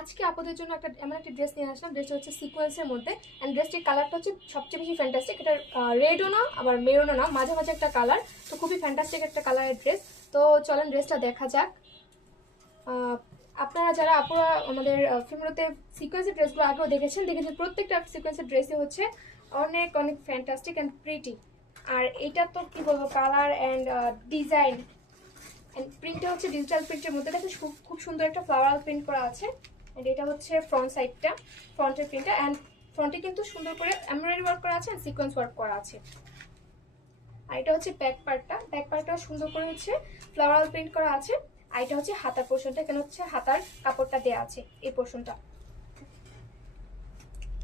আজকে আপনাদের জন্য এমন একটা ড্রেস নিয়ে আসলাম। ড্রেসটা হচ্ছে সিকোয়েন্সের মধ্যে, অ্যান্ড ড্রেসটির কালারটা হচ্ছে সবচেয়ে বেশি ফ্যান্টাস্টিক। এটা রেডও না আবার মেরুনও না, মাঝে মাঝে একটা কালার, তো খুবই ফ্যান্টাস্টিক একটা কালারের ড্রেস। তো চলেন ড্রেসটা দেখা যাক। আপনারা যারা আপুরা আমাদের ফিল্মতে সিকোয়েন্সের ড্রেসগুলো আগেও দেখেছেন, প্রত্যেকটা সিকোয়েন্সের ড্রেসই হচ্ছে অনেক অনেক ফ্যান্টাস্টিক অ্যান্ড প্রিটি। আর এটা তো কি বলবো, কালার অ্যান্ড ডিজাইন অ্যান্ড প্রিন্টটা হচ্ছে ডিজিটাল প্রিন্টের মধ্যে। দেখেন খুব সুন্দর একটা ফ্লাওয়ারাল প্রিন্ট করা আছে। অ্যান্ড এটা হচ্ছে ফ্রন্ট সাইডটা, ফ্রন্টের প্রিন্টটা, অ্যান্ড ফ্রন্টে কিন্তু সুন্দর করে এমব্রয়ডারি ওয়ার্ক করা আছে, সিকোয়েন্স ওয়ার্ক করা আছে। আর এটা হচ্ছে ব্যাক পার্টটা, ব্যাক পার্টটাও সুন্দর করে হচ্ছে ফ্লাওয়ারাল প্রিন্ট করা আছে। আর এটা হচ্ছে হাতার পোর্শনটা, এখানে হচ্ছে হাতার কাপড়টা দেওয়া আছে এই পোর্শনটা।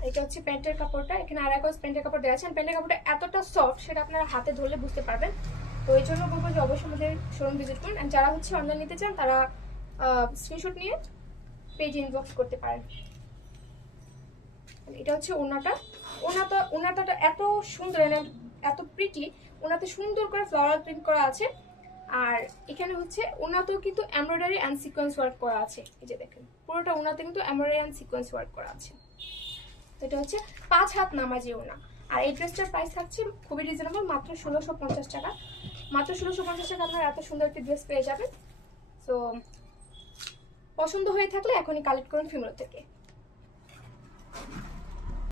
এটা হচ্ছে প্যান্টের কাপড়টা, এখানে আর এক প্যান্টের কাপড় দেওয়া আছে। প্যান্টের কাপড়টা এতটা সফট সেটা আপনারা হাতে ধরলে বুঝতে পারবেন। তো এই জন্য বলবো যে অবশ্যই আমাদের শোরুম ভিজিট করুন। আর যারা হচ্ছে অনলাইন নিতে চান তারা স্ক্রিনশট নিয়ে পেজ ইনবক্স করতে পারেন। এটা হচ্ছে ওনাটা, ওনাটা এত সুন্দর, এত প্রিটি। ওনাতে সুন্দর করে ফ্লাওয়ার প্রিন্ট করা আছে। আর এখানে হচ্ছে ওনাতেও কিন্তু এমব্রয়ডারি অ্যান্ড সিকোয়েন্স ওয়ার্ক করা আছে। এই যে দেখেন পুরোটা ওনাতে কিন্তু এমব্রয়ডারি অ্যান্ড সিকোয়েন্স ওয়ার্ক করা আছে। তো এটা হচ্ছে 5 হাত নামাজি ওনা। আর এই ড্রেসটার প্রাইস থাকছে খুবই রিজনেবল, মাত্র 1650 টাকা। মাত্র 1650 টাকা আপনারা এত সুন্দর একটি ড্রেস পেয়ে যাবেন। সো পছন্দ হয়ে থাকলে এখনই কালেক্ট করুন ফিমেল থেকে।